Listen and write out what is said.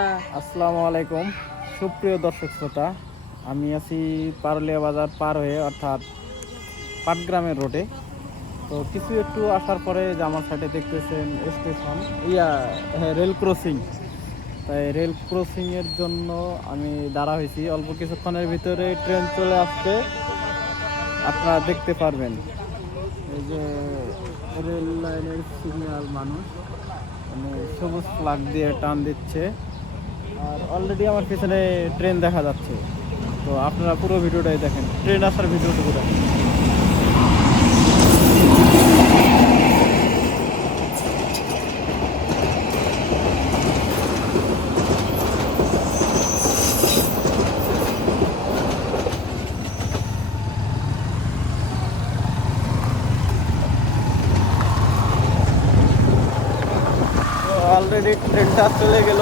আসসালামু আলাইকুম সুপ্রিয় দর্শক শ্রোতা, আমি আছি পারুলিয়া বাজার পার হয়ে অর্থাৎ পাটগ্রামের রোডে। তো কিছু একটু আসার পরে যে আমার সাইডে দেখতেছেন স্টেশন হ্যাঁ, রেল ক্রসিং। তাই রেল ক্রসিংয়ের জন্য আমি দাঁড়া হয়েছি, অল্প কিছুক্ষণের ভিতরে ট্রেন চলে আসতে আপনারা দেখতে পারবেন। এই যে রেল লাইনের সিগন্যাল, মানুষ মানে সবুজ ফ্ল্যাগ দিয়ে টান দিচ্ছে, আর অলরেডি আমার পিছনে ট্রেন দেখা যাচ্ছে। তো আপনারা পুরো ভিডিওটাই দেখেন, ট্রেন আসার ভিডিওটুকু দেখেন। অলরেডি ট্রেনটা চলে গেল।